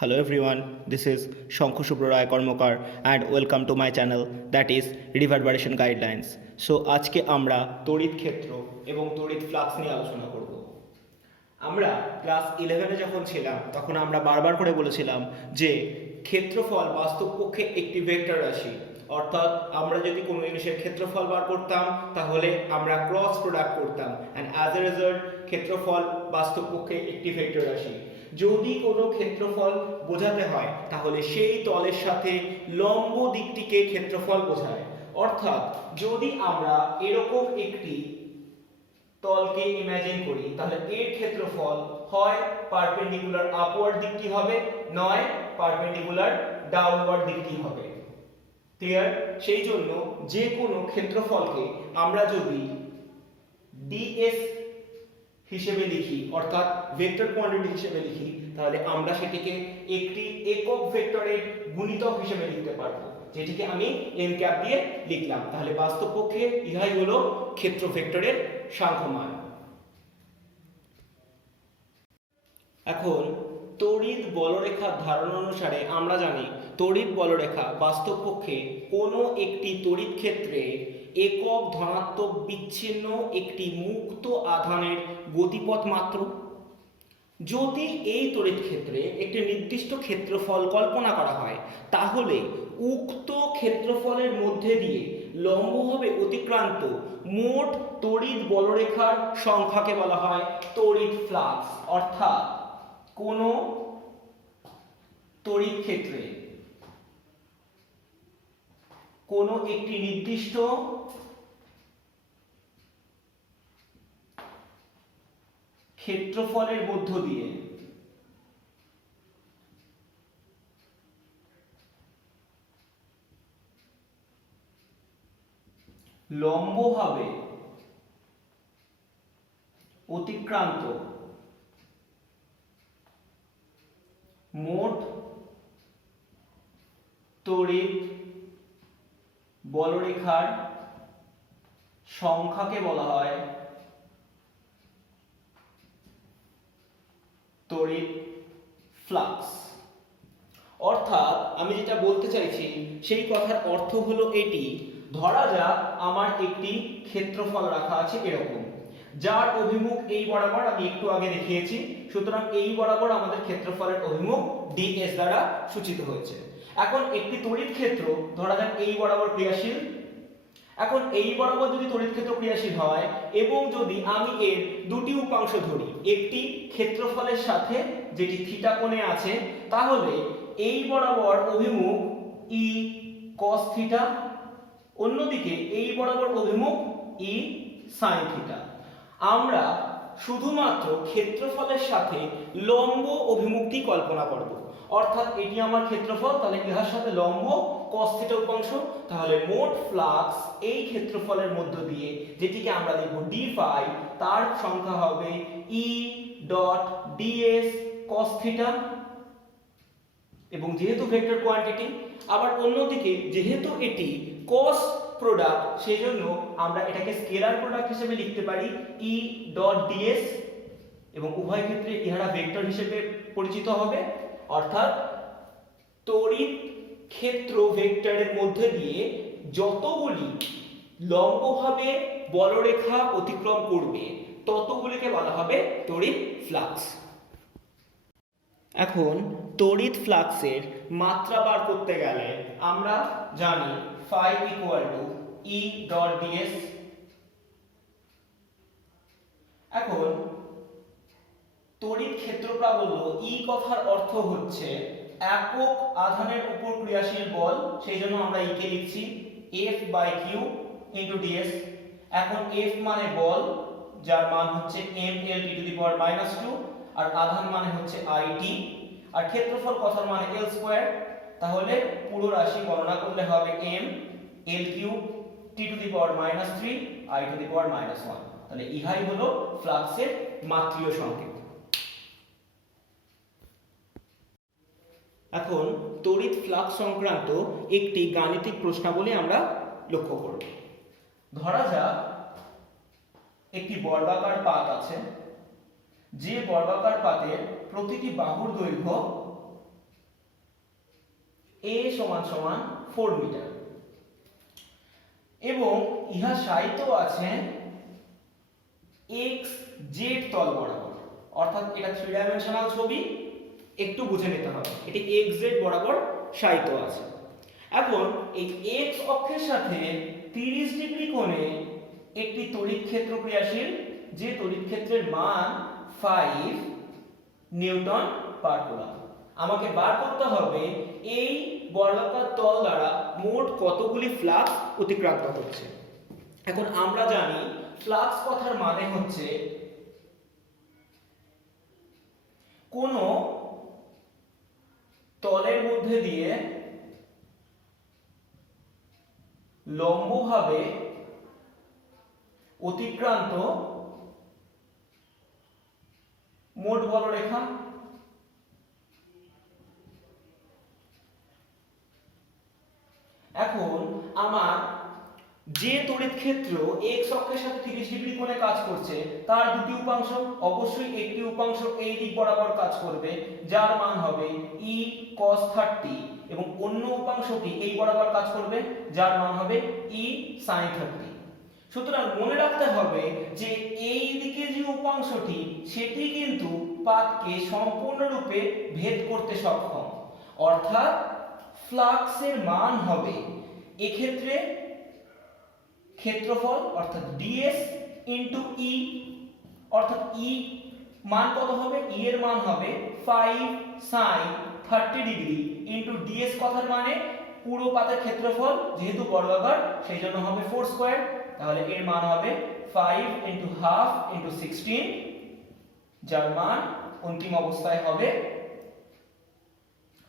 Hello everyone, this is Shankhu Subra Rai Karmakar and welcome to my channel that is Reverberation Guidelines. So আজকে আমরা তড়িৎ ক্ষেত্র এবং তড়িৎ ফ্লাক্স নিয়ে আলোচনা করব। আমরা ক্লাস 11 এ যখন ছিলাম তখন আমরা বারবার করে বলেছিলাম যে ক্ষেত্রফল বাস্তবপক্ষে একটি ভেক্টর রাশি, অর্থাৎ আমরা যদি কোনো জিনিসের ক্ষেত্রফল বার করতাম তাহলে আমরা ক্রস প্রোডাক্ট করতাম অ্যান্ড অ্যাজ এ রেজাল্ট ক্ষেত্রফল বাস্তবপক্ষে একটি ভেক্টর রাশি। যদি কোনো ক্ষেত্রফল বোঝাতে হয় তাহলে সেই তলের সাথে লম্ব দিকটিকে ক্ষেত্রফল বোঝায়। অর্থাৎ যদি আমরা এরকম একটি তলকে ইমাজিন করি তাহলে এর ক্ষেত্রফল হয় পারপেন্ডিকুলার আপওয়ার্ড দিকটি হবে, নয় পারপেন্ডিকুলার ডাউনওয়ার্ড দিকটি হবে। ক্লিয়ার? সেই জন্য যে কোনো ক্ষেত্রফলকে আমরা যদি ডিএস হিসেবে লিখি, অর্থাৎ ভেক্টর কোয়ান্টিটি হিসেবে লিখি, তাহলে আমরা সেটিকে একটি একক ভেক্টরের গুণিতক হিসেবে লিখতে পারবো, যেটিকে আমি এন ক্যাপ দিয়ে লিখলাম। তাহলে বাস্তবপক্ষে ইহাই হলো ক্ষেত্র ভেক্টরের সাংখ্যমান। এখন তড়িৎ বলরেখার ধারণা অনুসারে আমরা জানি তড়িৎ বলরেখা বাস্তবপক্ষে কোনো একটি তড়িৎ ক্ষেত্রে একক ধনাত্মক বিচ্ছিন্ন একটি মুক্ত আধানের গতিপথ মাত্র। যদি এই তড়িৎ ক্ষেত্রে একটি নির্দিষ্ট ক্ষেত্রফল কল্পনা করা হয় তাহলে উক্ত ক্ষেত্রফলের মধ্যে দিয়ে লম্বভাবে অতিক্রান্ত মোট তড়িৎ বলরেখার সংখ্যাকে বলা হয় তড়িৎ ফ্লাক্স। অর্থাৎ কোনো তড়িৎ ক্ষেত্রে কোনো একটি নির্দিষ্ট ক্ষেত্রফলের মধ্য দিয়ে লম্বভাবে অতিক্রান্ত মোট তড়িৎ বলরেখার সংখ্যাকে বলা হয় তড়িৎ ফ্লাক্স। অর্থাৎ আমি যেটা বলতে চাইছি সেই কথার অর্থ হলো এটি, ধরা যাক আমার একটি ক্ষেত্রফল রাখা আছে এরকম, যার অভিমুখ এই বরাবর আমি একটু আগে দেখিয়েছি। সুতরাং এই বরাবর আমাদের ক্ষেত্রফলের অভিমুখ ডিএস দ্বারা সূচিত হয়েছে। এখন একটি তড়িৎ ক্ষেত্র ধরা যাক এই বরাবর ক্রিয়াশীল। এখন এই বরাবর যদি তড়িৎ ক্ষেত্র ক্রিয়াশীল হয় এবং যদি আমি এর দুটি উপাংশ ধরি, একটি ক্ষেত্রফলের সাথে যেটি থিটা কোণে আছে, তাহলে এই বরাবর অভিমুখ ই cos থিটা, অন্যদিকে এই বরাবর অভিমুখ ই sin থিটা। আমরা শুধুমাত্র ক্ষেত্রফলের সাথে লম্ব অভিমুখটি কল্পনা করব। অর্থাৎ এটি আমার ক্ষেত্রফল, তাহলে ইহার সাথে লম্ব cos থিটা উপাংশ, তাহলে মোট ফ্লাক্স এই ক্ষেত্রফলের মধ্য দিয়ে যেটিকে আমরা লিখব ডি ফাই, তার সংখ্যা হবে ই ডট ডিএস cos থিটা। এবং যেহেতু ভেক্টর কোয়ান্টিটি, আবার অন্যদিকে যেহেতু এটি cos প্রোডাক্ট, সেই জন্য আমরা এটাকে স্কেলার প্রোডাক্ট হিসেবে লিখতে পারি ই ডট ডিএস, এবং উভয় ক্ষেত্রে ইহারা ভেক্টর হিসেবে পরিচিত হবে। অর্থাৎ তড়িৎ ক্ষেত্র ভেক্টরের মধ্যে দিয়ে যতগুলি লম্বভাবে বলরেখা অতিক্রম করবে ততগুলিকে বলা হবে তড়িৎ ফ্লাক্স। এখন তড়িৎ ফ্লাক্সের মাত্রা বার করতে গেলে আমরা জানি phi equal to E dot ds. এখন তড়িৎ ক্ষেত্র প্রাবল্য ই কথার অর্থ হচ্ছে একক আধানের উপর ক্রিয়াশীল বল, সেই জন্য আমরা ই কে লিখছি F by q into ds. এখন এফ মানে বল, যার মান হচ্ছে M L T to the পাওয়ার -2, আর আধান মানে হচ্ছে আই টি, আর ক্ষেত্রফল কথার মানে এল স্কয়ার। তাহলে পুরো রাশি গণনা করলে হবে M L Q T to the power -3 I to the power -1। তাহলে ইহাই হলো ফ্লাক্সের মাত্রিয় সংকেত। এখন তড়িৎ ফ্লাক্স সংক্রান্ত একটি গাণিতিক প্রশ্নাবলী আমরা লক্ষ্য করব। ধরা যাক একটি বর্গাকার পাত আছে, যে বর্গাকার পাতের প্রতিটি বাহুর দৈর্ঘ্য a সমান সমান 4 মিটার এবং ইহা সাহিত্য আছে x z তল বরাবর, অর্থাৎ এটা 3 ডাইমেনশনাল ছবি, একটু বুঝে নিতে হবে। এটি x z বরাবর সাহিত্য আছে। এখন এই x অক্ষের সাথে 30 ডিগ্রি কোণে একটি তড়িৎ ক্ষেত্র ক্রিয়াশীল, যে তড়িৎ ক্ষেত্রের মান 5 নিউটন পার কুলম্ব। আমাকে বার করতে হবে এই বর্গাকার তল দ্বারা মোট কতগুলি ফ্লাক্স অতিক্রান্ত হচ্ছে। এখন আমরা জানি ফ্লাক্স কথার মানে হচ্ছে কোন তলের মধ্যে দিয়ে লম্বভাবে অতিক্রান্ত মোট বলরেখা। এখন আমার যে তড়িৎ ক্ষেত্র x অক্ষের সাথে 30 ডিগ্রি কোণে কাজ করছে তার দুটি উপাংশ, অবশ্যই একটি উপাংশ এই দিক বরাবর কাজ করবে যার মান হবে e cos 30 এবং অন্য উপাংশটি এই বরাবর কাজ করবে যার মান হবে e sin 30। সুতরাং মনে রাখতে হবে যে এই দিকে যে উপাংশটি সেটি কিন্তু পাতকে সম্পূর্ণরূপে ভেদ করতে সক্ষম, অর্থাৎ ফ্লাক্সের মান হবে এক্ষেত্রে ক্ষেত্রফল অর্থাৎ ds ইনটু e, অর্থাৎ e মান কত হবে, e এর মান হবে 5 sin 30 ডিগ্রি ইনটু ds কথার মানে পুরো পাতের ক্ষেত্রফল, যেহেতু বর্গাকার সেই জন্য হবে 4 স্কয়ার, তাহলে এর মান হবে 5 ইনটু হাফ ইনটু 16, যার মান অন্তিম অবস্থায় হবে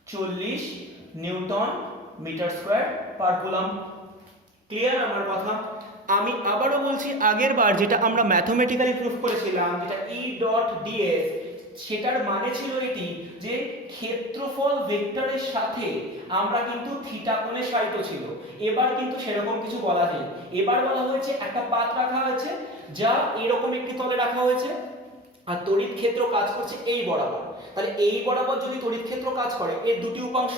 40 newton metre square per coulomb. Clear আমার কথা? আমি আবারও বলছি, আগের বার যেটা আমরা ম্যাথমেটিক্যালি প্রুফ করেছিলাম যেটা E ডট ds, সেটার মানে ছিল এটি যে ক্ষেত্রফল ভেক্টরের সাথে আমরা কিন্তু থিটা কোণে সাহিত্য ছিল। এবার কিন্তু সেরকম কিছু বলা নেই, এবার বলা হয়েছে একটা পাত রাখা হয়েছে যা এরকম একটি তলে রাখা হয়েছে আর তড়িৎ ক্ষেত্র কাজ করছে এই বরাবর। তাহলে এই বরাবর যদি তড়িৎ ক্ষেত্র কাজ করে এর দুটি উপাংশ,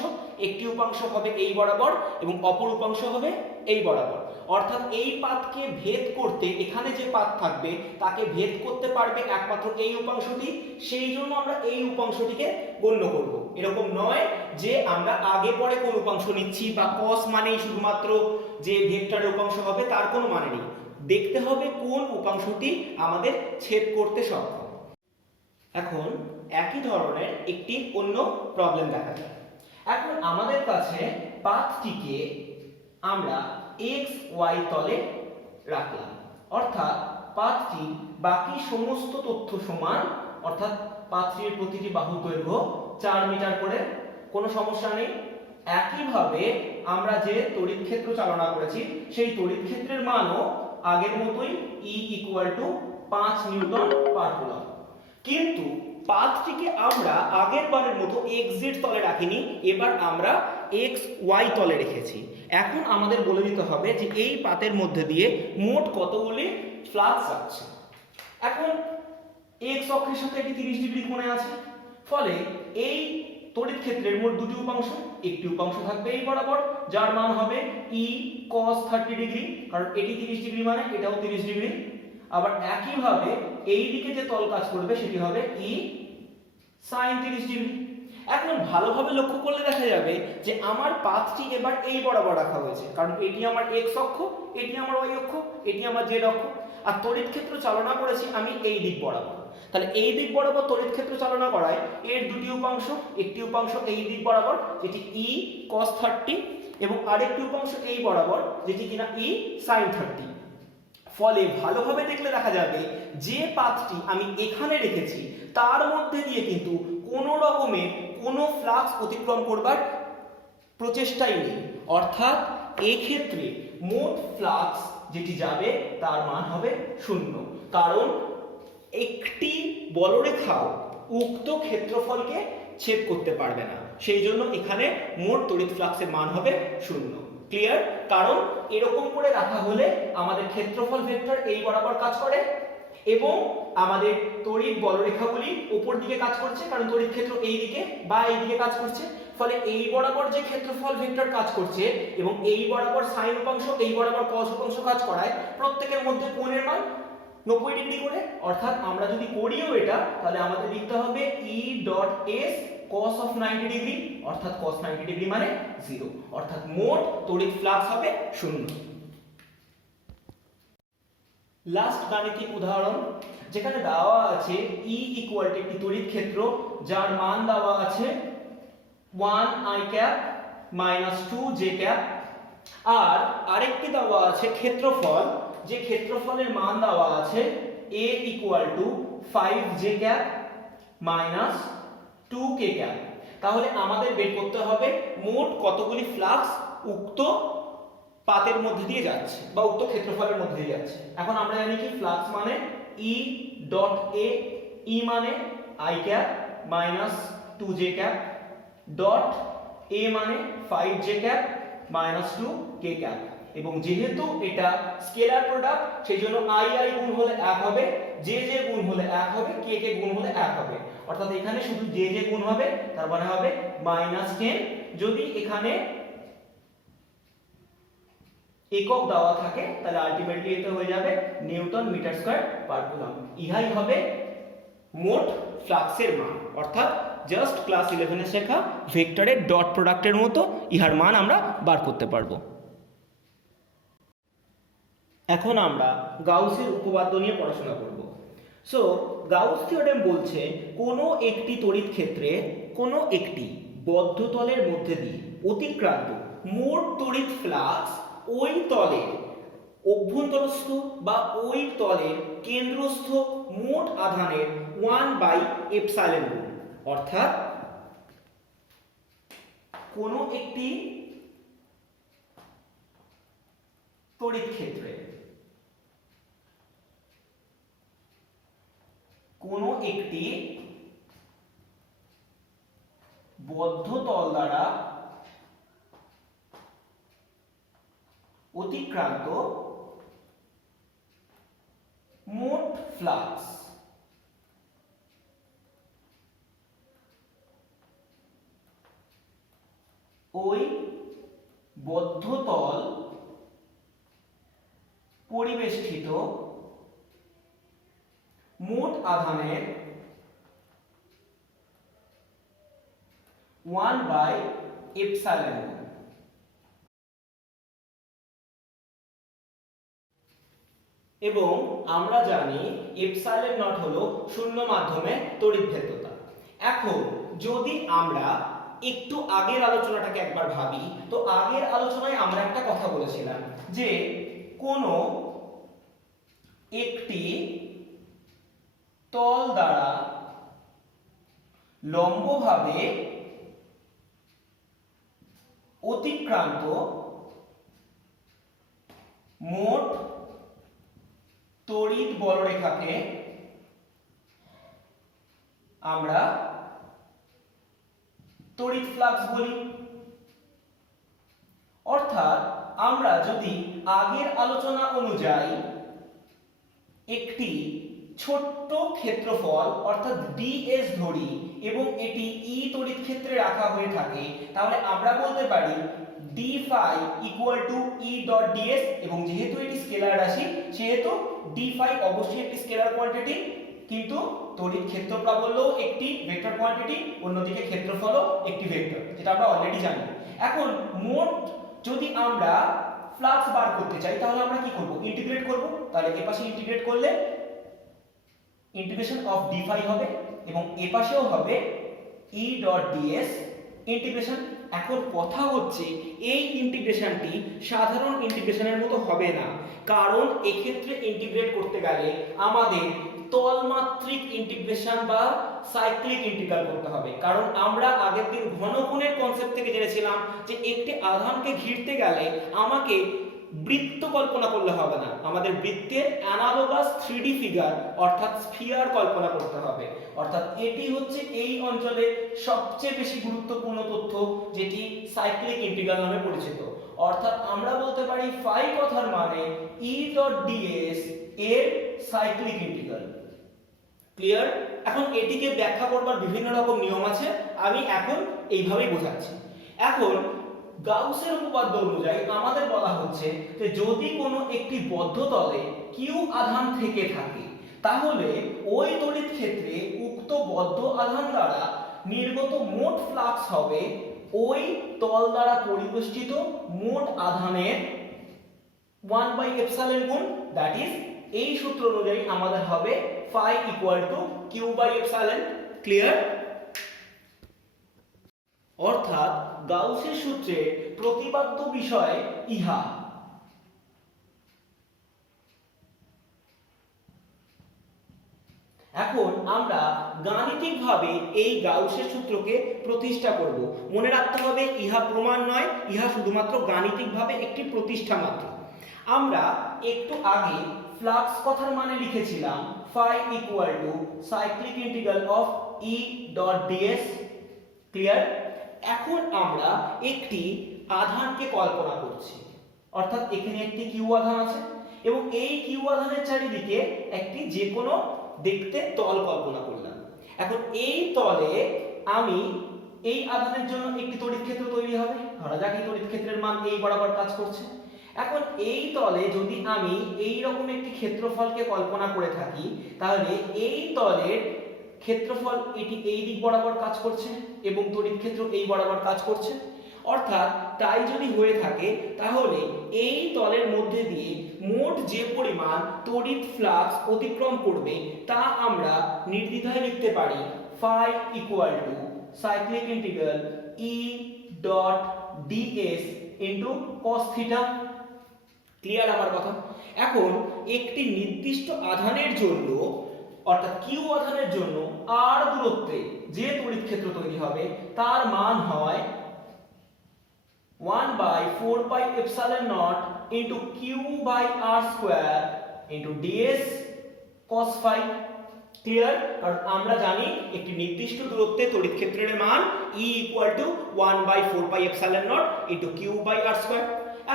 একটি উপাংশ হবে এই বরাবর এবং অপর উপাংশ হবে এই বরাবর, অর্থাৎ এই পাতকে ভেদ করতে এখানে যে পাত থাকবে তাকে ভেদ করতে পারবে একমাত্র এই উপাংশটি, সেই জন্য আমরা এই উপাংশটিকে গণ্য করব। এরকম নয় যে আমরা আগে পরে কোন উপাংশ নিচ্ছি বা cos মানেই শুধুমাত্র যে ভেক্টরের উপাংশ হবে তার কোনো মানে নেই, দেখতে হবে কোন উপাংশটি আমাদের ছেদ করতে সক্ষম। এখন একই ধরনের একটি অন্য প্রবলেম দেখা যায়। এখন আমাদের কাছে পাথটিকে আমরা x y তলে রাখলাম, অর্থাৎ পাথটি বাকি সমস্ত তথ্য সমান, অর্থাৎ পাথটির প্রতিটি বাহুর দৈর্ঘ্য 4 মিটার করে, কোনো সমস্যা নেই। একইভাবে আমরা যে তড়িৎ ক্ষেত্র চালনা করেছি সেই তড়িৎ ক্ষেত্রের মানও আগের মতোই E = 5 নিউটন পার কুলম্ব, কিন্তু পাথটিকে আমরা আগের বারের মতো xz তলে রাখিনি, এবার আমরা xy তলে রেখেছি। এখন আমাদের বলে দিতে হবে যে এই পাতের মধ্যে দিয়ে মোট কতগুলি ফ্লাক্স যাচ্ছে। এখন x অক্ষের সাথে এটি 30 ডিগ্রি কোণে আছে, ফলে এই তড়িৎ ক্ষেত্রের মোট দুটি উপাংশ, একটি উপাংশ থাকবে এই বরাবর যার মান হবে e cos 30 ডিগ্রি, কারণ এটি 30 ডিগ্রি মানে এটাও 30 ডিগ্রি। আবার একইভাবে এই দিকে যে তল কাজ করবে সেটি হবে e sin 30 ডিগ্রি। এখন ভালোভাবে লক্ষ্য করলে দেখা যাবে যে আমার পাথটি এবার এই বরাবর রাখা হয়েছে, কারণ এটি আমার x অক্ষ, এটি আমার y অক্ষ, এটি আমার z অক্ষ, আর তড়িৎ ক্ষেত্র চালনা করেছি আমি এই দিক বরাবর। তাহলে এই দিক বরাবর তড়িৎ ক্ষেত্র চালনা করায় এর দুটি উপাংশ, একটি উপাংশ এই দিক বরাবর যেটি e cos 30 এবং আরেকটি উপাংশ এই বরাবর যেটি কিনা e sin 30। ফলে ভালোভাবে দেখলে দেখা যাবে যে পাথটি আমি এখানে রেখেছি তার মধ্যে দিয়ে কিন্তু কোনো রকমের কোনো ফ্লাক্স অতিক্রম করবার প্রচেষ্টাই নেই, অর্থাৎ এই ক্ষেত্রে মোট ফ্লাক্স যেটি যাবে তার মান হবে 0, কারণ একটি বলরেখাও উক্ত ক্ষেত্রফলকে ছেদ করতে পারবে না, সেই জন্য এখানে মোট তড়িৎ ফ্লাক্সের মান হবে 0। ক্লিয়ার? কারণ এরকম করে রাখা হলে আমাদের ক্ষেত্রফল ভেক্টর এই বরাবর কাজ করে এবং আমাদের তড়িৎ বলরেখাগুলি উপর দিকে কাজ করছে, কারণ তড়িৎ ক্ষেত্র এই দিকে বা এই দিকে কাজ করছে, ফলে এই বরাবর যে ক্ষেত্রফল ভেক্টর কাজ করছে এবং এই বরাবর সাইন উপাংশ এই বরাবর কস উপাংশ কাজ করায় প্রত্যেকের মধ্যে কোণের মান 90 ডিগ্রি করে। অর্থাৎ আমরা যদি করিও এটা তাহলে আমাদের লিখতে হবে E dot S cos of 90 degree, অর্থাৎ cos 90 ডিগ্রি মানে 0, অর্থাৎ মোট তড়িৎ ফ্লাক্স হবে 0। লাস্ট গাণিতিক উদাহরণ, যেখানে দেওয়া আছে E ইকুয়াল টু একটি তড়িৎ ক্ষেত্র যার মান দেওয়া আছে 1 i cap minus 2 j cap, আর আরেকটি দেওয়া আছে ক্ষেত্রফল, যে ক্ষেত্রফলের মান দেওয়া আছে A equal to 5 j cap minus 2 k cap. তাহলে আমাদের বের করতে হবে মোট কতগুলি ফ্লাক্স উক্ত পাতের মধ্যে দিয়ে যাচ্ছে বা উক্ত ক্ষেত্রফলের মধ্যে দিয়ে যাচ্ছে। এখন আমরা জানি কি ফ্লাক্স মানে E ডট A, E মানে i cap minus 2 j cap dot A মানে 5 j cap minus 2 k cap, এবং যেহেতু এটা স্কেলার প্রোডাক্ট সেই জন্য i i গুণ হলে 1 হবে, j j গুণ হলে 1 হবে, k k গুণ হলে 1 হবে, অর্থাৎ এখানে শুধু j j গুণ হবে, তার মানে হবে -10। যদি এখানে একক দেওয়া থাকে তাহলে আলটিমেটলি এটা হয়ে যাবে newton metre square per coulomb. ইহাই হবে মোট ফ্লাক্সের মান, অর্থাৎ জাস্ট ক্লাস 11 এ শেখা ভেক্টরের ডট প্রোডাক্টের মতো ইহার মান আমরা বার করতে পারবো। এখন আমরা গাউসের উপপাদ্য নিয়ে পড়াশোনা করব। সো গাউস থিওরেম বলছে কোনো একটি তড়িৎ ক্ষেত্রে কোনো একটি বদ্ধ তলের মধ্যে দিয়ে অতিক্রান্ত মোট তড়িৎ ফ্লাক্স ওই তলের অভ্যন্তরস্থ বা ওই তলের কেন্দ্রস্থ মোট আধানের 1/ε গুণ। অর্থাৎ কোনো একটি তড়িৎ ক্ষেত্রে কোনো একটি বদ্ধ তল দ্বারা অতিক্রান্ত মোট ফ্লাক্স ওই বদ্ধ তল পরিবেষ্টিত মোট আধানের 1/ε। এবং আমরা জানি এপসাইলন নট হলো শূন্য মাধ্যমে তড়িৎভেদ্যতা। এখন যদি আমরা একটু আগের আলোচনাটাকে একবার ভাবি, তো আগের আলোচনায় আমরা একটা কথা বলেছিলাম যে কোনো একটি তল দ্বারা লম্বভাবে অতিক্রান্ত মোট তড়িৎ বলরেখাকে আমরা তড়িৎ ফ্লাক্স বলি। অর্থাৎ আমরা যদি আগের আলোচনা অনুযায়ী একটি ছোট্ট ক্ষেত্রফল অর্থাৎ ds ধরি এবং এটি E তড়িৎ ক্ষেত্রে রাখা হয়ে থাকে, তাহলে আমরা বলতে পারি d phi equal to E dot ds, এবং যেহেতু এটি স্কেলার রাশি সেহেতু d phi অবশ্যই একটি স্কেলার কোয়ান্টিটি, কিন্তু তড়িৎ ক্ষেত্র প্রাবল্যও একটি ভেক্টর কোয়ান্টিটি, অন্যদিকে ক্ষেত্রফলও একটি ভেক্টর, যেটা আমরা অলরেডি জানি। এখন মোট যদি আমরা ফ্লাক্স বার করতে চাই তাহলে আমরা কি করব? ইন্টিগ্রেট করব। তাহলে এ পাশে ইন্টিগ্রেট করলে ইন্টিগ্রেশন অফ d phi হবে এবং এ পাশেও হবে E ডট ds ইন্টিগ্রেশন। এখন কথা হচ্ছে এই ইন্টিগ্রেশনটি সাধারণ ইন্টিগ্রেশনের মতো হবে না, কারণ এক্ষেত্রে ইন্টিগ্রেট করতে গেলে আমাদের তলমাত্রিক ইন্টিগ্রেশন বা সাইক্লিক ইন্টিগ্রাল করতে হবে। কারণ আমরা আগের দিন ঘনকোণের কনসেপ্ট থেকে জেনেছিলাম যে একটি আধানকে ঘিরতে গেলে আমাকে বৃত্ত কল্পনা করলে হবে না, আমাদের বৃত্তের অ্যানালোগাস 3D ফিগার অর্থাৎ স্ফিয়ার কল্পনা করতে হবে। অর্থাৎ এটি হচ্ছে এই অঞ্চলে সবচেয়ে বেশি গুরুত্বপূর্ণ তথ্য, যেটি সাইক্লিক ইন্টিগ্রাল নামে পরিচিত। অর্থাৎ আমরা বলতে পারি ফাই কথার মানে E ডট ds এর সাইক্লিক ইন্টিগ্রাল। ক্লিয়ার? এখন এটিকে ব্যাখ্যা করবার বিভিন্ন রকম নিয়ম আছে, আমি এখন এইভাবেই বোঝাচ্ছি। এখন গাউসের উপপাদ্য অনুযায়ী আমাদের বলা হচ্ছে যে যদি কোনো একটি বদ্ধ তলে কিউ আধান থেকে থাকে তাহলে ওই তড়িৎ ক্ষেত্রে উক্ত বদ্ধ আধান দ্বারা নির্গত মোট ফ্লাক্স হবে ওই তল দ্বারা পরিবেষ্টিত মোট আধানের 1/ε গুণ, দ্যাট ইজ এই সূত্র অনুযায়ী আমাদের হবে phi = q/ε। ক্লিয়ার? অর্থাৎ গাউসের সূত্রে প্রতিপাদ্য বিষয় ইহা। এখন আমরা গাণিতিকভাবে এই গাউসের সূত্রকে প্রতিষ্ঠা করব। মনে রাখতে হবে ইহা প্রমাণ নয়, ইহা শুধুমাত্র গাণিতিকভাবে একটি প্রতিষ্ঠা মাত্র। আমরা একটু আগে ফ্লাক্স কথার মানে লিখেছিলাম phi = cyclic integral of E dot ds। Clear? এখন আমরা একটি আধানকে কল্পনা করছি, অর্থাৎ এখানে একটি কিউ আধান আছে এবং এই কিউ আধানের চারিদিকে একটি যে কোনো দেখতে তল কল্পনা করলাম। এখন এই তলে আমি এই আধানের জন্য একটি তড়িৎ ক্ষেত্র তৈরি হবে, ধরা যাক এই তড়িৎ ক্ষেত্রের মান এই বরাবর কাজ করছে। এখন এই তলে যদি আমি এই রকম একটি ক্ষেত্রফলকে কল্পনা করে থাকি তাহলে এই তলের ক্ষেত্রফল এটি এই দিক বরাবর কাজ করছে এবং তড়িৎ ক্ষেত্র এই বরাবর কাজ করছে। অর্থাৎ তাই যদি হয়ে থাকে তাহলে এই তলের মধ্যে দিয়ে মোট যে পরিমাণ তড়িৎ ফ্লাক্স অতিক্রম করবে তা আমরা নির্দ্বিধায় লিখতে পারি phi = cyclic integral E dot ds into cos theta। Clear আমার কথা? এখন একটি নির্দিষ্ট আধানের জন্য অর্থাৎ কিউ আধানের জন্য r দূরত্বে যে তড়িৎ ক্ষেত্র তৈরি হবে তার মান হয় 1/4πε0 into q/r² into ds cos phi। Clear? কারণ আমরা জানি একটি নির্দিষ্ট দূরত্বে তড়িৎ ক্ষেত্রের মান E = 1/4πε0 into q/r²।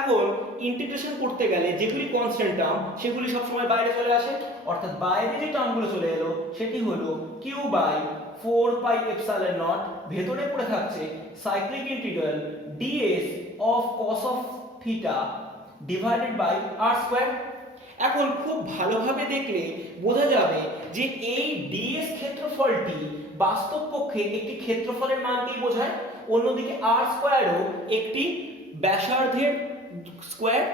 এখন ইন্টিগ্রেশন করতে গেলে যেগুলি কনস্ট্যান্ট টার্ম সেগুলি সব সময় বাইরে চলে আসে, অর্থাৎ বাইরে যে টার্মগুলো চলে এলো সেটি হলো q/4πε0, ভেতরে পড়ে থাকছে cyclic integral ds of cos of theta divided by r²। এখন খুব ভালোভাবে দেখলে বোঝা যাবে যে এই ds ক্ষেত্রফলটি বাস্তব পক্ষে একটি ক্ষেত্রফলের মানকেই বোঝায়, অন্যদিকে r² একটি ব্যাসার্ধের স্কয়ার।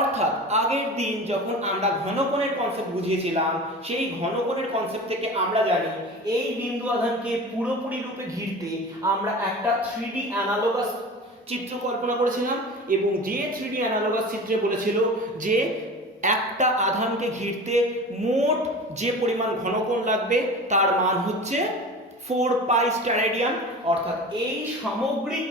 অর্থাৎ আগের দিন যখন আমরা ঘনকোণের কনসেপ্ট বুঝিয়েছিলাম সেই ঘনকোণের কনসেপ্ট থেকে আমরা জানি এই বিন্দু আধানকে পুরোপুরি রূপে ঘিরতে আমরা একটা 3D অ্যানালগাস চিত্র কল্পনা করেছিলাম এবং যে 3D অ্যানালগাস চিত্রে বলেছিল যে একটা আধানকে ঘিরতে মোট যে পরিমাণ ঘনকোণ লাগবে তার মান হচ্ছে 4π স্টেরেডিয়ান। অর্থাৎ এই সামগ্রিক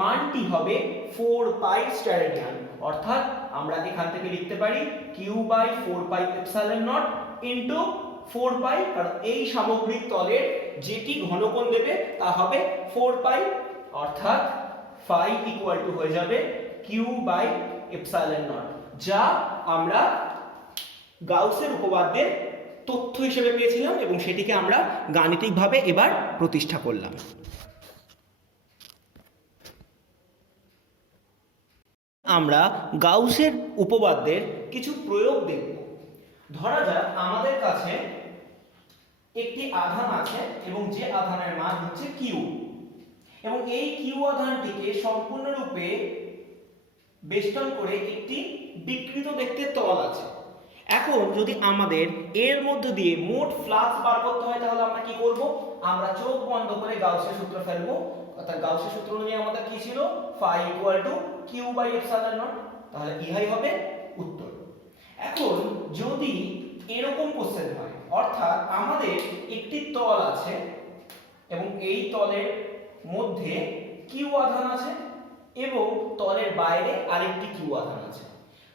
মানটি হবে 4π স্টেরেডিয়ান। অর্থাৎ আমরা এখান থেকে লিখতে পারি q/4πε0 ইনটু 4π, কারণ এই সামগ্রিক তলের যেটি ঘনকোণ দেবে তা হবে 4π। অর্থাৎ phi = হয়ে যাবে q/ε0, যা আমরা গাউসের উপপাদ্যের তথ্য হিসেবে পেয়েছিলাম এবং সেটিকে আমরা গাণিতিকভাবে এবার প্রতিষ্ঠা করলাম। আমরা গাউসের উপপাদ্যের কিছু প্রয়োগ দেখব। ধরা যাক আমাদের কাছে একটি আধান আছে এবং যে আধানের মান হচ্ছে কিউ এবং এই কিউ আধানটিকে সম্পূর্ণরূপে বেষ্টন করে একটি বিকৃত দেখতে তল আছে। এখন যদি আমাদের এর মধ্য দিয়ে মোট ফ্লাক্স বার করতে হয় তাহলে আমরা কি করব? আমরা চোখ বন্ধ করে গাউসের সূত্র ফেলবো। অর্থাৎ গাউসের সূত্র অনুযায়ী আমাদের কি ছিল? phi = q/ε0। তাহলে ইহাই হবে উত্তর। এখন যদি এরকম কোশ্চেন হয়, অর্থাৎ আমাদের একটি তল আছে এবং এই তলের মধ্যে কিউ আধান আছে এবং তলের বাইরে আরেকটি কিউ আধান আছে,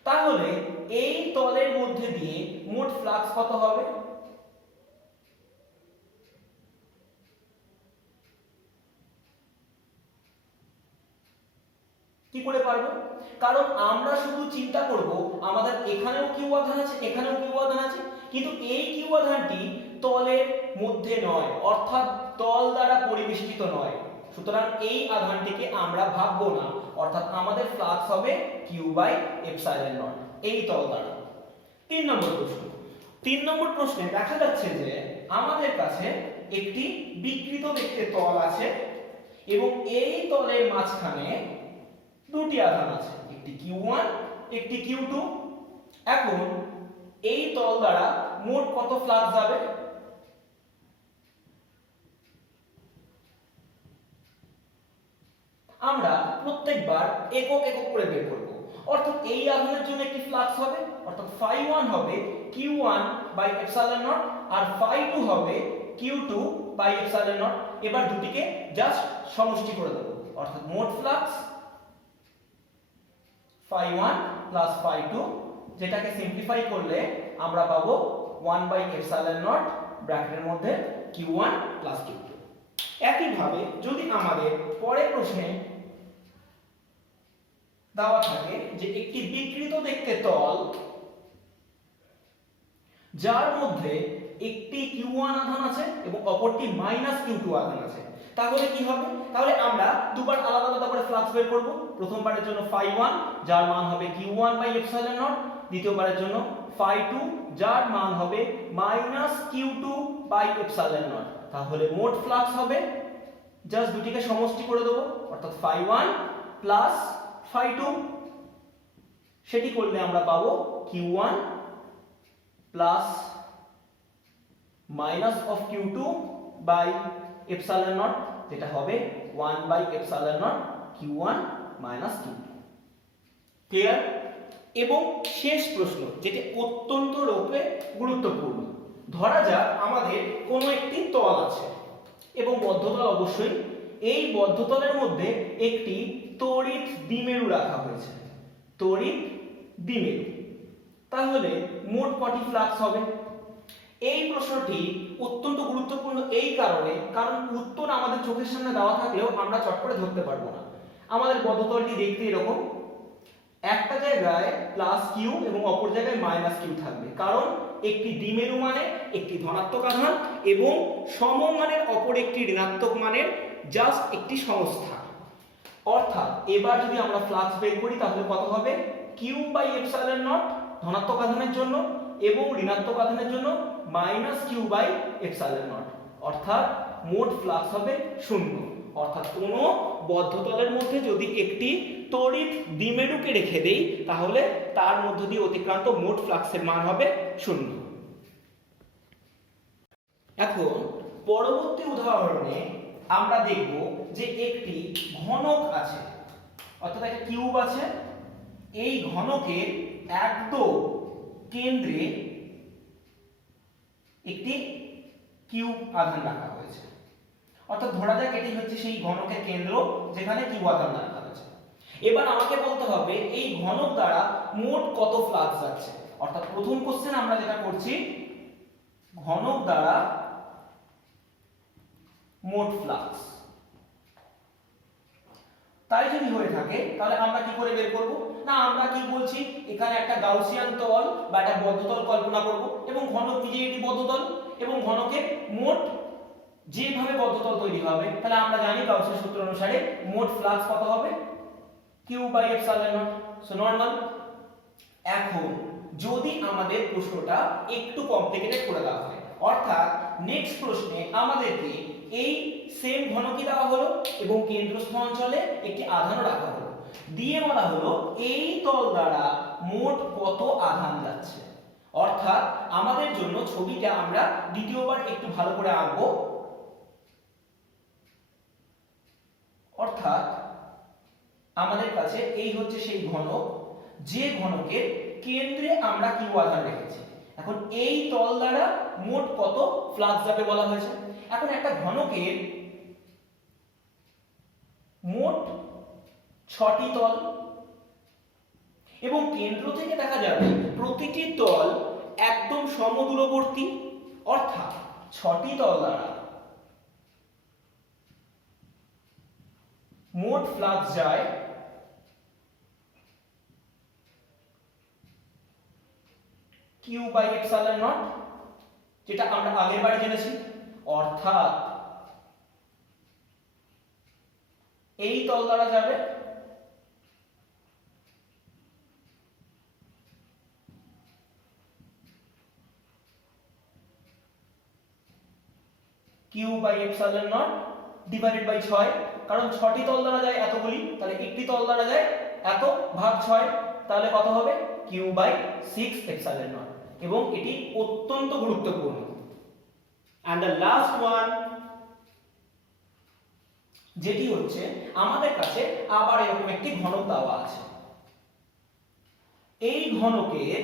তাহলে এই তলের মধ্যে দিয়ে মোট ফ্লাক্স কত হবে? কি করে পারবো? কারণ আমরা শুধু চিন্তা করব আমাদের এখানেও কিউ আধান আছে, এখানেও কিউ আধান আছে, কিন্তু এই কিউ আধানটি তলের মধ্যে নয়, অর্থাৎ তল দ্বারা পরিবেষ্টিত নয়। সুতরাং এই আধানটিকে আমরা ভাববো না, অর্থাৎ আমাদের ফ্লাক্স হবে কিউ বাই এপসাইলন নট এই তল দ্বারা। 3 নম্বর প্রশ্ন। 3 নম্বর প্রশ্নে দেখা যাচ্ছে যে আমাদের কাছে একটি বিকৃত দেখতে তল আছে এবং এই তলের মাঝখানে দুটি আধান আছে, একটি Q1 একটি Q2। এখন এই তল দ্বারা মোট কত ফ্লাক্স যাবে? আমরা প্রত্যেকবার একক একক করে বের করব। অর্থাৎ এই আধানের জন্য একটি ফ্লাক্স হবে, অর্থাৎ phi1 হবে Q1 by epsilon not R phi2 হবে Q2 বাই এপসাইলন নট। এবার দুটিকে জাস্ট সমষ্টি করে দেব, অর্থাৎ মোট ফ্লাক্স phi1 প্লাস phi2, যেটাকে সিম্পলিফাই করলে আমরা পাবো 1 বাই এপসাইলন নট ব্র্যাকেটের মধ্যে Q1 প্লাস Q2। একইভাবে যদি আমাদের পরের প্রশ্নে দেওয়া থাকে যে একটি বিকৃত দেখতে তল যার মধ্যে একটি Q1 আধান আছে এবং অপরটি -Q2 আধান আছে, তাহলে কি হবে? তাহলে আমরা দুবার আলাদা আলাদা করে ফ্লাক্স বের করব। প্রথমবারের জন্য phi1 যার মান হবে Q1 বাই এপসাইলন নট, দ্বিতীয়বারের জন্য phi2 যার মান হবে -Q2 বাই এপসাইলন নট। তাহলে মোট ফ্লাক্স হবে, জাস্ট দুটিকে সমষ্টি করে দেব, অর্থাৎ phi1 প্লাস phi2। সেটি করলে আমরা পাবো Q1 plus minus of Q2 by epsilon naught, যেটা হবে 1 by epsilon naught Q1 minus Q2। Clear? এবং শেষ প্রশ্ন, যেটি অত্যন্ত রূপে গুরুত্বপূর্ণ। ধরা যাক আমাদের কোনো একটি তল আছে এবং বদ্ধতল অবশ্যই, এই বদ্ধতলের মধ্যে একটি তড়িৎ দ্বিমেরু রাখা হয়েছে, তড়িৎ দ্বিমেরু। তাহলে মোট কটি ফ্লাক্স হবে? এই প্রশ্নটি অত্যন্ত গুরুত্বপূর্ণ এই কারণে, কারণ উত্তর আমাদের চোখের সামনে দেওয়া থাকলেও আমরা চট করে ধরতে পারবো না। আমাদের বদ্ধতলটি দেখতে এরকম, একটা জায়গায় প্লাস কিউ এবং অপর জায়গায় মাইনাস কিউ থাকবে, কারণ একটি দ্বিমেরু মানে একটি ধনাত্মক আধান এবং সমমানের অপর একটি ঋণাত্মক মানের জাস্ট একটি সংস্থা। অর্থাৎ এবার যদি আমরা ফ্লাক্স বের করি তাহলে কত হবে? কিউ বাই এপসাইলন নট ধনাত্মক আধানের জন্য এবং ঋণাত্মক আধানের জন্য minus q by epsilon naught, অর্থাৎ মোট ফ্লাক্স হবে 0। অর্থাৎ কোনো বদ্ধতলের মধ্যে যদি একটি তড়িৎ দ্বিমেরুকে রেখে দেই তাহলে তার মধ্য দিয়ে অতিক্রান্ত মোট ফ্লাক্সের মান হবে 0। এখন পরবর্তী উদাহরণে আমরা দেখব যে একটি ঘনক আছে, অর্থাৎ একটা কিউব আছে, এই ঘনকের একদম কেন্দ্রে একটি কিউব আধান রাখা হয়েছে। অর্থাৎ ধরা যাক এটি হচ্ছে সেই ঘনকের কেন্দ্র যেখানে কিউব আধান রাখা হয়েছে। এবার আমাকে বলতে হবে এই ঘনক দ্বারা মোট কত ফ্লাক্স যাচ্ছে। অর্থাৎ প্রথম কোশ্চেন আমরা যেটা করছি, ঘনক দ্বারা মোট ফ্লাক্স। তাই যদি হয়ে থাকে তাহলে আমরা কি করে বের করব? না, আমরা কি বলছি, এখানে একটা গাউসিয়ান তল বা একটা বদ্ধতল কল্পনা করব এবং ঘনক নিজেই একটি বদ্ধতল এবং ঘনকের মোট যেভাবে বদ্ধতল তৈরি হবে, তাহলে আমরা জানি গাউসের সূত্র অনুসারে মোট ফ্লাক্স কত হবে? Q by epsilon naught, so normal. এখন যদি আমাদের প্রশ্নটা একটু কমপ্লিকেটেড করে দেওয়া হয়, অর্থাৎ নেক্সট প্রশ্নে আমাদেরকে এই সেম ঘনকই দেওয়া হলো এবং কেন্দ্রস্থ অঞ্চলে একটি আধান রাখা হলো, দিয়ে বলা হলো এই তল দ্বারা মোট কত আধান যাচ্ছে। অর্থাৎ আমাদের জন্য ছবিটা আমরা দ্বিতীয়বার একটু ভালো করে আঁকবো। অর্থাৎ আমাদের কাছে এই হচ্ছে সেই ঘনক, যে ঘনকের কেন্দ্রে আমরা কিউ আধান রেখেছি। এখন এই তল দ্বারা মোট কত ফ্লাক্স যাবে বলা হয়েছে। এখন একটা ঘনকের মোট 6টি তল এবং কেন্দ্র থেকে দেখা যাবে প্রতিটি তল একদম সমদূরবর্তী, অর্থাৎ 6টি তল দ্বারা মোট ফ্লাক্স যায় কিউ বাই এপসাইলন নট, যেটা আমরা আগের বারে জেনেছি। অর্থাৎ এই তল দ্বারা যাবে, q by epsilon naught divided by 6, কারণ 6টি তল দ্বারা যায় এতগুলি, তাহলে একটি তল দ্বারা যায় এত ভাগ 6, তাহলে কত হবে কিউ বাই 6 এপসাইলন নট। এবং এটি অত্যন্ত গুরুত্বপূর্ণ। and the last one যেটি হচ্ছে আমাদের কাছে আবার এরকম একটি ঘনক দেওয়া আছে, এই ঘনকের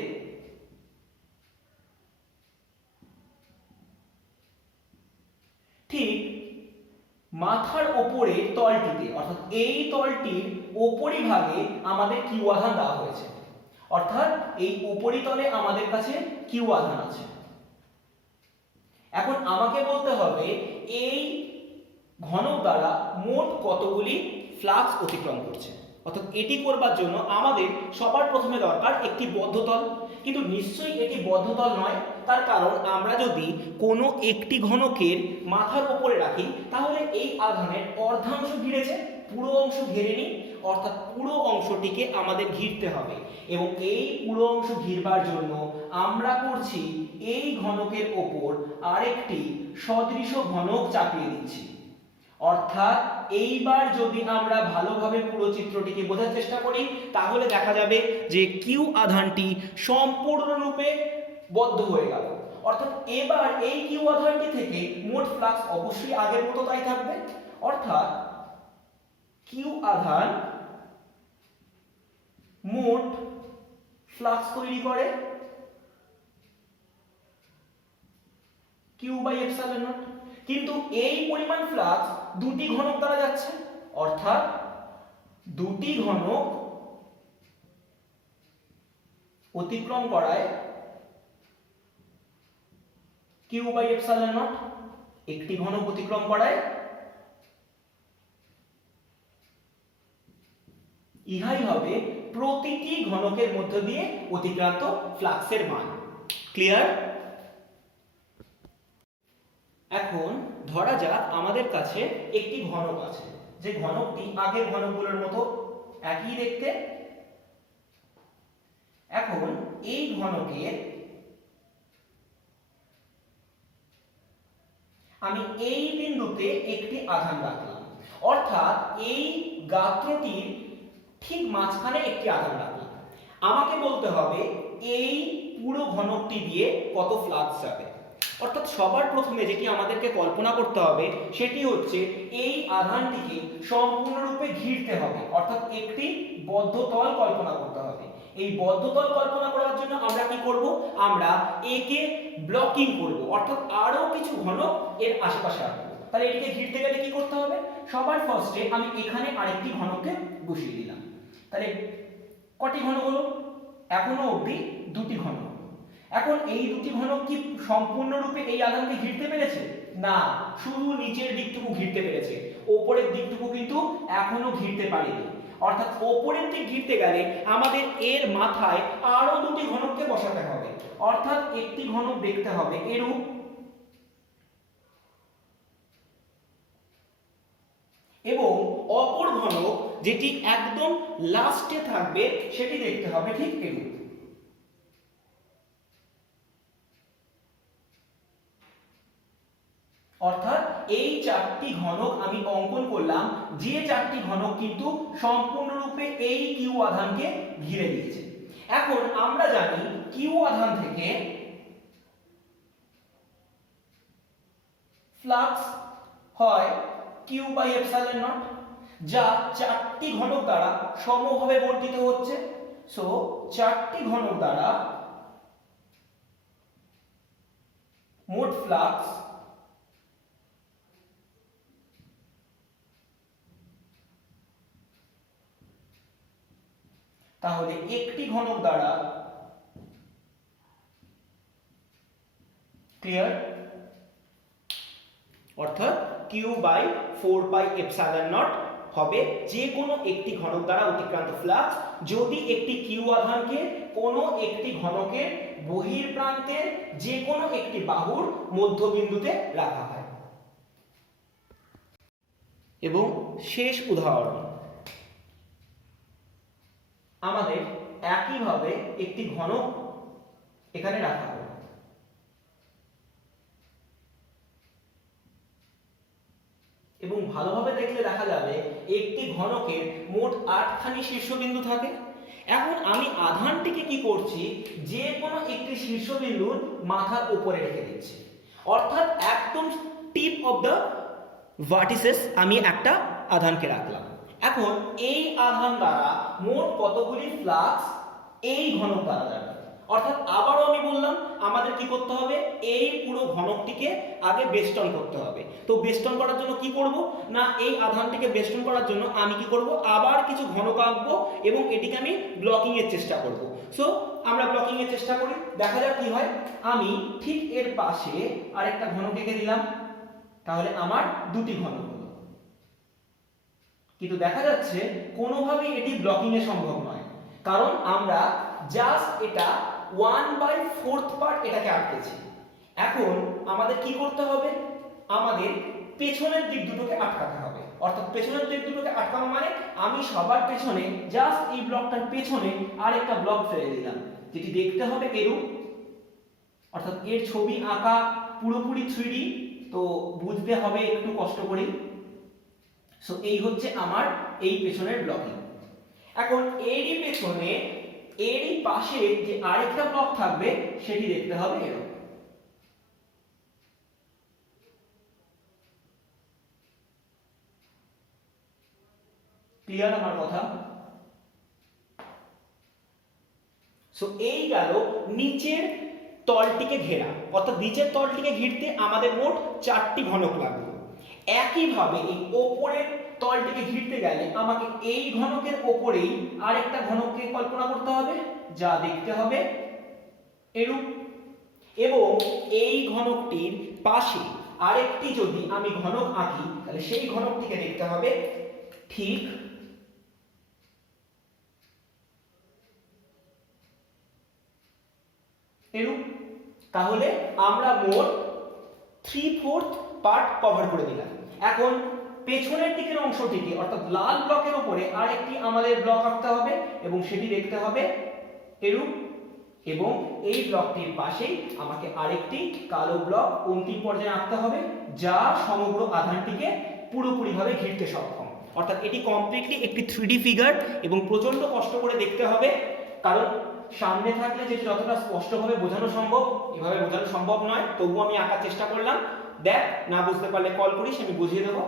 ঠিক মাথার ওপরে তলটিতে, অর্থাৎ এই তলটির উপরিভাগে আমাদের কিউ আধান দেওয়া হয়েছে, অর্থাৎ এই উপরিতলে আমাদের কাছে কিউ আধান আছে। এখন আমাকে বলতে হবে এই ঘনক দ্বারা মোট কতগুলি ফ্লাক্স অতিক্রম করছে। অর্থাৎ এটি করবার জন্য আমাদের সবার প্রথমে দরকার একটি বদ্ধতল, কিন্তু নিশ্চয়ই এটি বদ্ধতল নয়, তার কারণ আমরা যদি কোনো একটি ঘনকের মাথার উপরে রাখি তাহলে এই আধানের অর্ধাংশ ঘিরেছে, পুরো অংশ ঘেরেনি, অর্থাৎ পুরো অংশটিকে আমাদের ঘিরতে হবে। এবং এই পুরো অংশ ঘিরবার জন্য আমরা করছি এই ঘনকের ওপর আরেকটি সদৃশ ঘনক চাপিয়ে দিচ্ছি। অর্থাৎ এইবার যদি আমরা ভালোভাবে পুরো চিত্রটিকে বোঝার চেষ্টা করি তাহলে দেখা যাবে যে কিউ আধানটি সম্পূর্ণরূপে বদ্ধ হয়ে গেল। অর্থাৎ এবার এই কিউ আধানটি থেকে মোট ফ্লাক্স অবশ্যই আগের মতো তাই থাকবে, অর্থাৎ কিউ আধান মোট ফ্লাক্স তৈরি করে কিউ বাই এপসাইলন নট। কিন্তু এই পরিমাণ ফ্লাক্স দুটি ঘনক দ্বারা যাচ্ছে, অর্থাৎ দুটি ঘনক অতিক্রম করায় কিউ বাই এপসাইলন নট, একটি ঘনক অতিক্রম করায়, ইহাই হবে প্রতিটি ঘনকের মধ্য দিয়ে অতিক্রান্ত ফ্লাক্সের মান। ক্লিয়ার? এখন ধরা যাক আমাদের কাছে একটি ঘনক আছে, যে ঘনকটি আগের ঘনকগুলোর মতো একই দেখতে। এখন এই ঘনকের আমি এই বিন্দুতে একটি আধান রাখলাম, অর্থাৎ এই গাত্রটির ঠিক মাঝখানে একটি আধান রাখলাম। আমাকে বলতে হবে এই পুরো ঘনকটি দিয়ে কত ফ্লাক্স যাবে। অর্থাৎ সবার প্রথমে যেটি আমাদেরকে কল্পনা করতে হবে সেটি হচ্ছে এই আধানটিকে সম্পূর্ণরূপে ঘিরতে হবে, অর্থাৎ একটি বদ্ধ তল কল্পনা করতে হবে। এই বদ্ধ তল কল্পনা করার জন্য আমরা কি করব, আমরা একে ব্লকিং করব, অর্থাৎ আরো কিছু ঘনক এর আশেপাশে রাখবো। তাহলে এটিকে ঘিরতে গেলে কি করতে হবে, সবার ফার্স্টে আমি এখানে আরেকটি ঘনককে বসিয়ে দিলাম। তাহলে কটি ঘনক হলো, এখনো অবধি দুটি ঘনক। এখন এই দুটি ঘনক কি সম্পূর্ণরূপে এই আধানকে ঘিরতে পেরেছে? না, শুধু নিচের দিকটুকু ঘিরতে পেরেছে, উপরের দিকটুকু কিন্তু এখনো ঘিরতে পারেনি। অর্থাৎ উপরের দিক ঘিরতে গেলে আমাদের এর মাথায় আরো দুটি ঘনককে বসাতে হবে, অর্থাৎ একটি ঘনক দেখতে হবে এরূপ, এবং অপর ঘনক যেটি একদম লাস্টে থাকবে সেটি দেখতে হবে ঠিক এরূপ। অর্থাৎ এই চারটি ঘনক আমি অঙ্কন করলাম, যে চারটি ঘনক কিন্তু সম্পূর্ণরূপে এই কিউ আধানকে ঘিরে দিয়েছে। এখন আমরা জানি কিউ আধান থেকে ফ্লাক্স হয় কিউ বাই এপসাইলন নট, যা চারটি ঘনক দ্বারা সমভাবে বণ্টিত হচ্ছে। সো চারটি ঘনক দ্বারা মোট ফ্লাক্স তাহলে একটি ঘনক দ্বারা, ক্লিয়ার, অর্থাৎ q by 4 pi epsilon naught হবে যে কোনো একটি ঘনক দ্বারা অতিক্রান্ত ফ্লাক্স যদি একটি কিউ আধানকে কোনো একটি ঘনকের বহির্প্রান্তের যে কোনো একটি বাহুর মধ্যবিন্দুতে রাখা হয়। এবং শেষ উদাহরণ, আমাদের একইভাবে একটি ঘনক এখানে রাখা হলো। এবং ভালোভাবে দেখলে দেখা যাবে একটি ঘনকের মোট 8খানি শীর্ষবিন্দু থাকে। এখন আমি আধানটিকে কি করছি, যে কোনো একটি শীর্ষবিন্দুর মাথার উপরে রেখে দিচ্ছি, অর্থাৎ একদম টিপ অফ দ্য ভার্টিসেস আমি একটা আধানকে রাখলাম। এখন এই আধান দ্বারা মোট কতগুলি ফ্লাক্স এই ঘনক দ্বারা যাবে, অর্থাৎ আবারও আমি বললাম আমাদের কি করতে হবে, এই পুরো ঘনকটিকে আগে বেষ্টন করতে হবে। তো বেষ্টন করার জন্য কি করব না, এই আধানটিকে বেষ্টন করার জন্য আমি কি করব, আবার কিছু ঘনক আঁকবো এবং এটিকে আমি ব্লকিং এর চেষ্টা করব। সো আমরা ব্লকিং এর চেষ্টা করি, দেখা যাক কি হয়। আমি ঠিক এর পাশে আরেকটা ঘনক এঁকে দিলাম, তাহলে আমার দুটি ঘনক হলো। কিন্তু দেখা যাচ্ছে কোনোভাবেই এটি ব্লকিং এ সম্ভব নয়, কারণ আমরা জাস্ট এটা 1/4 পার্ট এটাকে আটকেছি। এখন আমাদের কি করতে হবে, আমাদের পেছনের দিক দুটোকে আটকাতে হবে। অর্থাৎ পেছনের দিক দুটোকে আটকানো মানে আমি সবার পেছনে জাস্ট এই ব্লকটার পেছনে আরেকটা ব্লক ফেলে দিলাম, যেটি দেখতে হবে এরূপ। অর্থাৎ এর ছবি আঁকা পুরোপুরি 3D, তো বুঝতে হবে একটু কষ্ট করে। সো এই হচ্ছে আমার এই পেছনের ব্লকিং। এখন এরই পেছনে এরই পাশে যে আরেকটা ব্লক থাকবে সেটি দেখতে হবে এরকম। ক্লিয়ার আমার কথা? সো এই গেল নিচের তলটিকে ঘেরা, অর্থাৎ নিচের তলটিকে ঘিরতে আমাদের মোট 4টি ঘনক লাগবে। একইভাবে এই ওপরের তলটিকে ঘিরতে গেলে আমাকে এই ঘনকের ওপরেই আরেকটা ঘনককে কল্পনা করতে হবে, যা দেখতে হবে এরূপ। এবং এই ঘনকটির পাশে আরেকটি যদি আমি ঘনক আঁকি, তাহলে সেই ঘনকটিকে দেখতে হবে ঠিক এরূপ। তাহলে আমরা মোট 3/4 পার্ট কভার করে দিলাম। এখন পেছনের দিকের অংশটিকে, অর্থাৎ লাল ব্লকের উপরে আরেকটি আমাদের ব্লক আঁকতে হবে এবং সেটি দেখতে হবে এরূপ। এবং এই ব্লকটির পাশেই আমাকে আরেকটি কালো ব্লক অন্তিম পর্যায়ে আঁকতে হবে, যা সমগ্র আধানটিকে পুরোপুরিভাবে ঘিরতে সক্ষম। অর্থাৎ এটি কমপ্লিটলি একটি 3D ফিগার এবং প্রচন্ড কষ্ট করে দেখতে হবে, কারণ সামনে থাকলে যেটি যতটা স্পষ্টভাবে বোঝানো সম্ভব এভাবে বোঝানো সম্ভব নয়। তবুও আমি আঁকার চেষ্টা করলাম, দেখ না বুঝতে পারলে কল করিস, আমি বুঝিয়ে দেবো।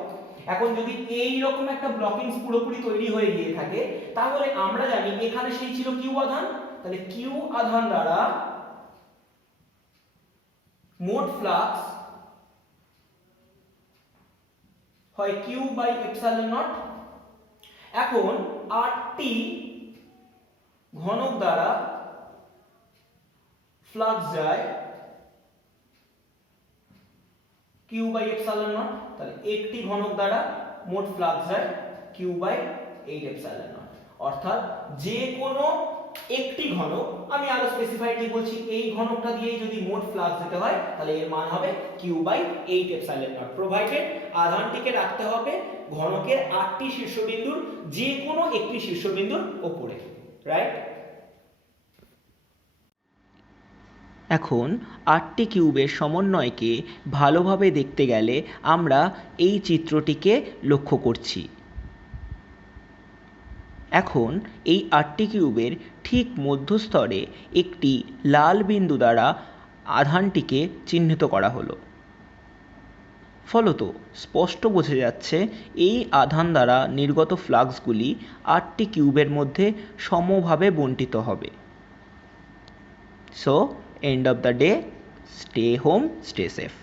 এখন যদি এই রকম একটা ব্লকিং পুরোপুরি তৈরি হয়ে গিয়ে থাকে, তাহলে আমরা জানি এখানে সেই ছিল কিউ আধান, তাহলে কিউ আধান দ্বারা মোট ফ্লাক্স হয় কিউ বাই এপসাইলন নট। এখন 8টি ঘনক দ্বারা ফ্লাক্স যায় কিউ বাই এপসাইলন নট, তাহলে একটি ঘনক দ্বারা মোট ফ্লাক্স যায় কিউ বাই 8 এপসাইলন নট। অর্থাৎ যে কোনো একটি ঘনক, আমি আরো স্পেসিফাইডলি বলছি, এই ঘনকটা দিয়েই যদি মোট ফ্লাক্স যেতে হয় তাহলে এর মান হবে q by 8 epsilon naught, provided আধানটিকে রাখতে হবে ঘনকের 8টি শীর্ষবিন্দুর যে কোনো একটি শীর্ষবিন্দুর উপরে, রাইট? এখন 8টি কিউবের সমন্বয়কে ভালোভাবে দেখতে গেলে আমরা এই চিত্রটিকে লক্ষ্য করছি। এখন এই 8টি কিউবের ঠিক মধ্যস্তরে একটি লাল বিন্দু দ্বারা আধানটিকে চিহ্নিত করা হলো। ফলত স্পষ্ট বোঝা যাচ্ছে এই আধান দ্বারা নির্গত ফ্লাক্সগুলি 8টি কিউবের মধ্যে সমভাবে বণ্টিত হবে। So, end of the day, stay home, stay safe.